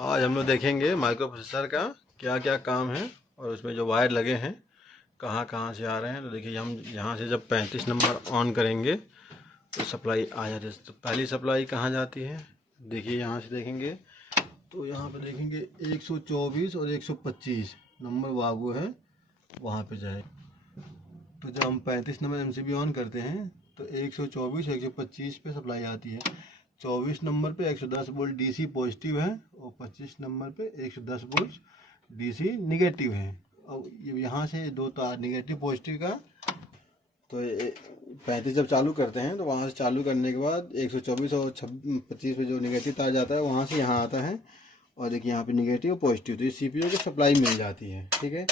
आज हम लोग देखेंगे माइक्रो प्रोसेसर का क्या क्या काम है और उसमें जो वायर लगे हैं कहाँ कहाँ से आ रहे हैं। तो देखिए हम यहाँ से जब 35 नंबर ऑन करेंगे तो सप्लाई आ जाती है। तो पहली सप्लाई कहाँ जाती है, देखिए यहाँ से देखेंगे तो यहाँ पे देखेंगे 124 और 125 नंबर वागू है, वहाँ पे जाए। तो जब हम 35 नंबर MCB ऑन करते हैं तो 124 125 पे सप्लाई आती है। 24 नंबर पे 110 वोल्ट DC पॉजिटिव है और 25 नंबर पे 110 वोल्ट DC निगेटिव है। और यहाँ से दो तार निगेटिव पॉजिटिव का, तो 35 जब चालू करते हैं तो वहाँ से चालू करने के बाद 124 और 25 पे जो निगेटिव तार जाता है वहाँ से यहाँ आता है। और देखिए यहाँ पे निगेटिव और पॉजिटिव, तो ये CPU को सप्लाई मिल जाती है। ठीक है,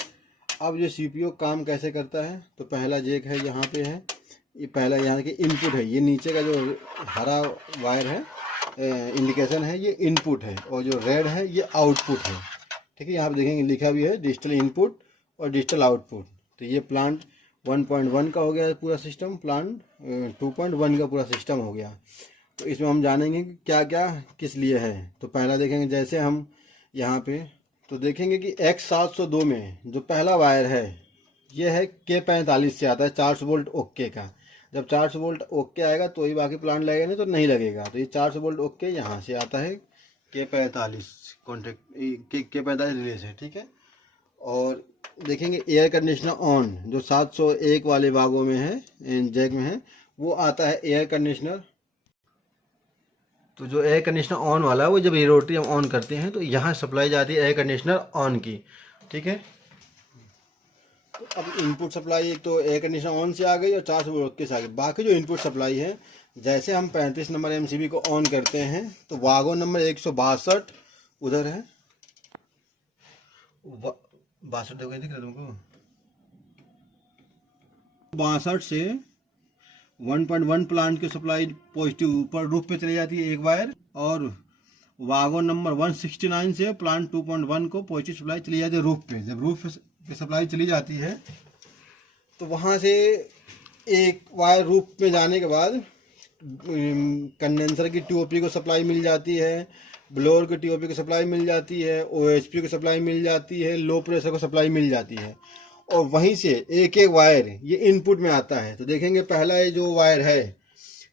अब ये CPU काम कैसे करता है, तो पहला जैक है यहाँ पे है, ये पहला यहाँ की इनपुट है। ये नीचे का जो हरा वायर है इंडिकेशन है, ये इनपुट है, और जो रेड है ये आउटपुट है। ठीक है, यहाँ पे देखेंगे लिखा भी है डिजिटल इनपुट और डिजिटल आउटपुट। तो ये प्लांट 1.1 का हो गया पूरा सिस्टम, प्लांट 2.1 का पूरा सिस्टम हो गया। तो इसमें हम जानेंगे कि क्या क्या किस लिए है। तो पहला देखेंगे जैसे हम यहाँ पे तो देखेंगे कि X702 में जो पहला वायर है ये है K45 से आता है 400 वोल्ट ओके का। जब 400 वोल्ट ओके आएगा तो ही बाकी प्लांट लगेगा, नहीं तो नहीं लगेगा। तो ये 400 वोल्ट ओके यहाँ से आता है K45 कॉन्टेक्ट K45 रिले से। ठीक है, और देखेंगे एयर कंडीशनर ऑन जो 701 वाले भागों में है, जैक में है, वो आता है एयर कंडीशनर। तो जो एयर कंडीशनर ऑन वाला है वो जब ये रोटरी हम ऑन करते हैं तो यहाँ सप्लाई जाती है एयर कंडीशनर ऑन की। ठीक है, तो अब इनपुट सप्लाई एक तो एयर कंडीशनर ऑन से आ गई और 400 वोल्ट के से आ गई। बाकी जो इनपुट सप्लाई है, जैसे हम 35 नंबर MCB को ऑन करते हैं तो वागो नंबर 162 उधर है, 62 देखो दिख रहा तुमको, 62 से 1.1 प्लांट की सप्लाई पॉजिटिव ऊपर रूफ पे चली जाती है एक वायर, और वागो नंबर 169 से प्लांट 2.1 को पॉजिटिव सप्लाई चली जाती है रूफ पे। जब रूफ पे सप्लाई चली जाती है तो वहाँ से एक वायर रूफ पे जाने के बाद कंडेंसर की TOP को सप्लाई मिल जाती है, ब्लोअर की TOP को सप्लाई मिल जाती है, OHP को सप्लाई मिल जाती है, लो प्रेशर को सप्लाई मिल जाती है। और वहीं से एक एक वायर ये इनपुट में आता है। तो देखेंगे पहला ये जो वायर है,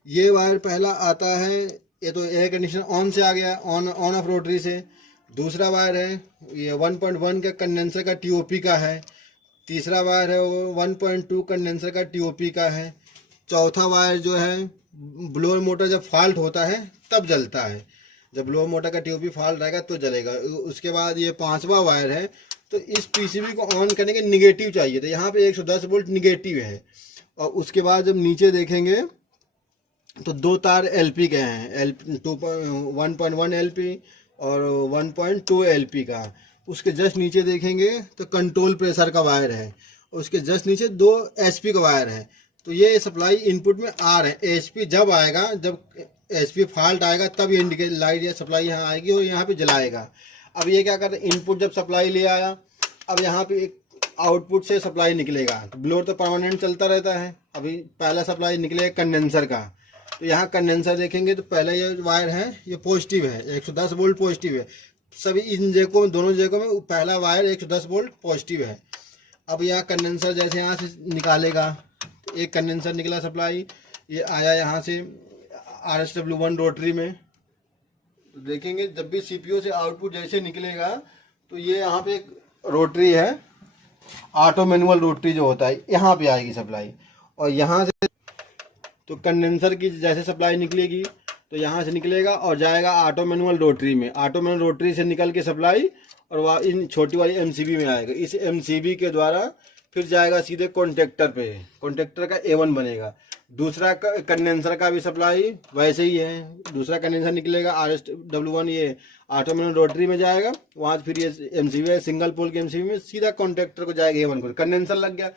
ये वायर पहला आता है, ये तो एयर कंडीशनर ऑन से आ गया, ऑन ऑफ रोटरी से। दूसरा वायर है ये 1.1 का कंडेंसर का TOP का है। तीसरा वायर है वो 1.2 कंडेंसर का TOP का है। चौथा वायर जो है ब्लोअर मोटर जब फॉल्ट होता है तब जलता है, जब ब्लोअर मोटर का TOP फॉल्ट रहेगा तो जलेगा। उसके बाद ये पांचवा वायर है। तो इस PCB को ऑन करने के निगेटिव चाहिए, तो यहाँ पे 110 वोल्ट निगेटिव है। और उसके बाद जब नीचे देखेंगे तो दो तार LP के हैं, 1.1 LP और 1.2 LP का। उसके जस्ट नीचे देखेंगे तो कंट्रोल प्रेशर का वायर है, और उसके जस्ट नीचे 2 HP का वायर है। तो ये सप्लाई इनपुट में आ रहे हैं। HP जब आएगा, जब HP फॉल्ट आएगा तब ये इंडिकेट लाइट या सप्लाई यहाँ आएगी और यहाँ पे जलाएगा। अब ये क्या करते हैं, इनपुट जब सप्लाई ले आया, अब यहाँ पे एक आउटपुट से सप्लाई निकलेगा। तो ब्लोअर तो परमानेंट चलता रहता है। अभी पहला सप्लाई निकलेगा कंडेंसर का, तो यहाँ कंडेंसर देखेंगे तो पहला ये वायर है ये पॉजिटिव है, 110 वोल्ट पॉजिटिव है। सभी इन जैकों में, दोनों जैकों में पहला वायर 110 वोल्ट पॉजिटिव है। अब यहाँ कंडेंसर जैसे यहाँ से निकालेगा, तो एक कंडेंसर निकला सप्लाई, ये आया यहाँ से RSW1 रोटरी में। तो देखेंगे जब भी CPU से आउटपुट जैसे निकलेगा तो ये यहाँ पे एक रोटरी है, ऑटो मैनुअल रोटरी जो होता है, यहाँ पे आएगी सप्लाई। और यहाँ से तो कंडेंसर की जैसे सप्लाई निकलेगी तो यहाँ से निकलेगा और जाएगा ऑटो मैनुअल रोटरी में। ऑटो मैनुअल रोटरी से निकल के सप्लाई और वह इन छोटी वाली MCB में आएगा। इस MCB के द्वारा फिर जाएगा सीधे कॉन्टेक्टर पे, कॉन्टेक्टर का A1 बनेगा। दूसरा कंडेंसर का भी सप्लाई वैसे ही है, दूसरा कंडेंसर निकलेगा RSW1 ये ऑटो मैनुअल रोटरी में जाएगा, वहाँ फिर ये MCB है सिंगल पोल की MCB में सीधा कॉन्टेक्टर को जाएगा A1 को। कंडेंसर लग गया।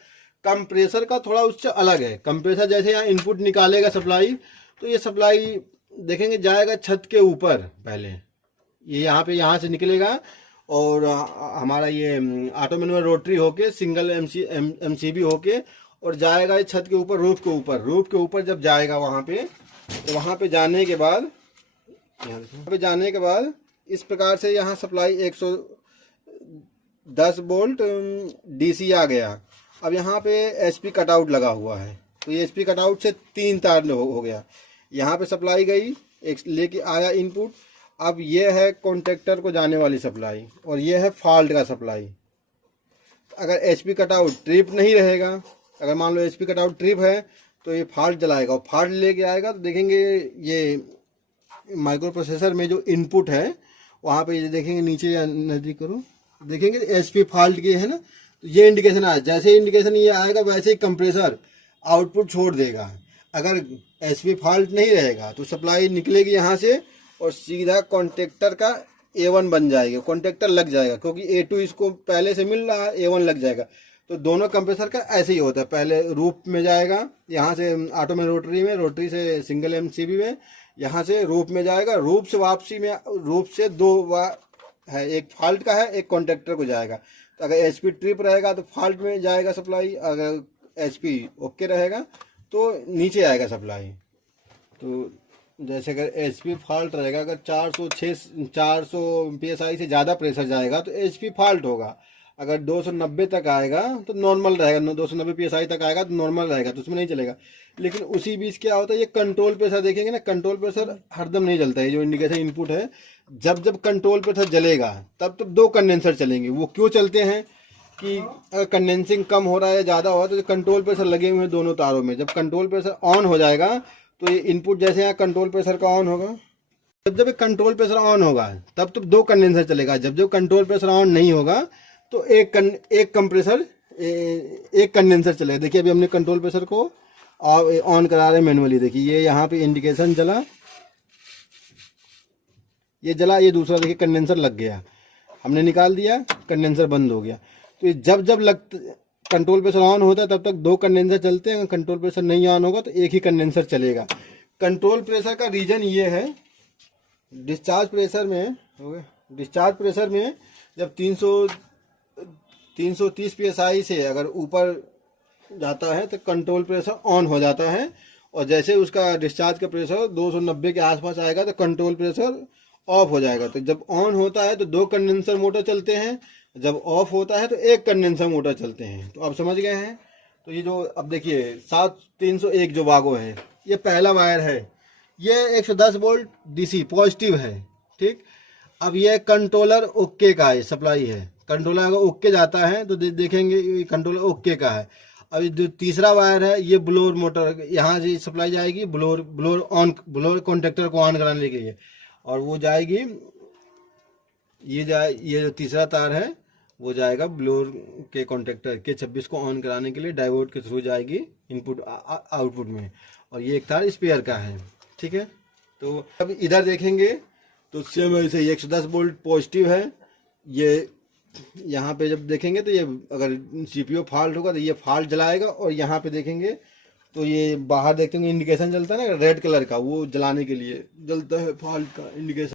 कंप्रेसर का थोड़ा उससे अलग है। कंप्रेसर जैसे यहाँ इनपुट निकालेगा सप्लाई, तो ये सप्लाई देखेंगे जाएगा छत के ऊपर। पहले ये यहाँ से निकलेगा और हमारा ये ऑटो मैनुअल रोटरी होके सिंगल MCB होके और जाएगा छत के ऊपर, रूफ के ऊपर जब जाएगा वहाँ पे, तो वहाँ पे जाने के बाद इस प्रकार से यहाँ सप्लाई 110 वोल्ट डीसी आ गया। अब यहाँ पे एचपी कटआउट लगा हुआ है, तो ये एचपी कटआउट से 3 तार हो गया। यहाँ पे सप्लाई गई, एक लेके आया इनपुट। अब ये है कॉन्टेक्टर को जाने वाली सप्लाई और ये है फॉल्ट का सप्लाई। अगर एचपी कटआउट ट्रिप नहीं रहेगा, अगर मान लो एचपी कटआउट ट्रिप है तो ये फॉल्ट जलाएगा और फॉल्ट लेके आएगा, तो देखेंगे ये माइक्रो प्रोसेसर में जो इनपुट है वहाँ पे ये देखेंगे, नीचे या नज़दीक करो, देखेंगे एचपी फॉल्ट की है ना, तो ये इंडिकेशन आया। जैसे इंडिकेशन ये आएगा वैसे ही कंप्रेसर आउटपुट छोड़ देगा। अगर एचपी फॉल्ट नहीं रहेगा तो सप्लाई निकलेगी यहाँ से और सीधा कॉन्टेक्टर का A1 बन जाएगा, कॉन्टेक्टर लग जाएगा, क्योंकि A2 इसको पहले से मिल रहा है, A1 लग जाएगा। तो दोनों कंप्रेसर का ऐसे ही होता है, पहले रूफ में जाएगा, यहाँ से ऑटो में रोटरी से सिंगल MCB में, यहाँ से रूफ में जाएगा, रूफ से वापसी में, रूफ से 2 बार है, एक फॉल्ट का है, एक कॉन्टेक्टर को जाएगा। तो अगर एचपी ट्रिप रहेगा तो फॉल्ट में जाएगा सप्लाई, अगर एचपी ओके रहेगा तो नीचे आएगा सप्लाई। तो जैसे अगर एचपी फॉल्ट रहेगा, अगर 400 PSI से ज़्यादा प्रेशर जाएगा तो एचपी फॉल्ट होगा। अगर 290 तक आएगा तो नॉर्मल रहेगा, 290 PSI तक आएगा तो नॉर्मल रहेगा, तो उसमें नहीं चलेगा। लेकिन उसी बीच क्या होता है, ये कंट्रोल प्रेशर देखेंगे ना, कंट्रोल प्रेशर हरदम नहीं जलता है। जो इंडिकेशन इनपुट है, जब जब कंट्रोल प्रेशर जलेगा तब 2 कंडेंसर चलेंगे। वो क्यों चलते हैं कि अगर कंडेंसिंग कम हो रहा है, ज़्यादा हो रहा है, तो कंट्रोल प्रेशर लगे हुए हैं दोनों तारों में। जब कंट्रोल प्रेशर ऑन हो जाएगा तो ये इनपुट, जैसे यहाँ कंट्रोल प्रेशर का ऑन होगा, जब कंट्रोल प्रेशर ऑन होगा तब 2 कंडेंसर चलेगा। जब कंट्रोल प्रेशर ऑन नहीं होगा तो एक कंडेंसर चलेगा। देखिए अभी हमने कंट्रोल प्रेशर को ऑन करा रहे मैनुअली, देखिए ये यहाँ पे इंडिकेशन जला, ये जला, ये दूसरा देखिए कंडेंसर लग गया, हमने निकाल दिया, कंडेंसर बंद हो गया। तो ये जब कंट्रोल प्रेशर ऑन होता है तब तक 2 कंडेंसर चलते हैं। अगर कंट्रोल प्रेशर नहीं ऑन होगा तो एक ही कंडेंसर चलेगा। कंट्रोल प्रेशर का रीजन ये है, डिस्चार्ज प्रेशर में जब 330 PSI से अगर ऊपर जाता है तो कंट्रोल प्रेशर ऑन हो जाता है, और जैसे उसका डिस्चार्ज का प्रेशर 290 के आसपास आएगा तो कंट्रोल प्रेशर ऑफ हो जाएगा। तो जब ऑन होता है तो 2 कंडेंसर मोटर चलते हैं, जब ऑफ होता है तो 1 कंडेंसर मोटर चलते हैं। तो आप समझ गए हैं। तो ये जो अब देखिए 7301 जो वागो है, ये पहला वायर है, ये 110 वोल्ट डीसी पॉजिटिव है, ठीक। अब ये कंट्रोलर ओके का है, सप्लाई है। कंट्रोलर अगर ओके जाता है तो देखेंगे कंट्रोलर ओके का है। अब जो तीसरा वायर है, ये ब्लोअर मोटर, यहाँ से सप्लाई जाएगी ब्लोअर कॉन्टेक्टर को ऑन कराने के लिए, और वो जाएगी, ये जो तीसरा तार है वो जाएगा ब्लोअर के कॉन्टेक्टर के 26 को ऑन कराने के लिए, डायोड के थ्रू जाएगी इनपुट आउटपुट में, और ये एक तार स्पेयर का है, ठीक है। तो अब इधर देखेंगे तो सेम वैसे 110 वोल्ट पॉजिटिव है। ये यहाँ पे जब देखेंगे तो ये अगर CPU फॉल्ट होगा तो ये फॉल्ट जलाएगा, और यहाँ पे देखेंगे तो ये बाहर देखते हैं इंडिकेशन जलता है ना रेड कलर का, वो जलाने के लिए जलता है, फॉल्ट का इंडिकेशन।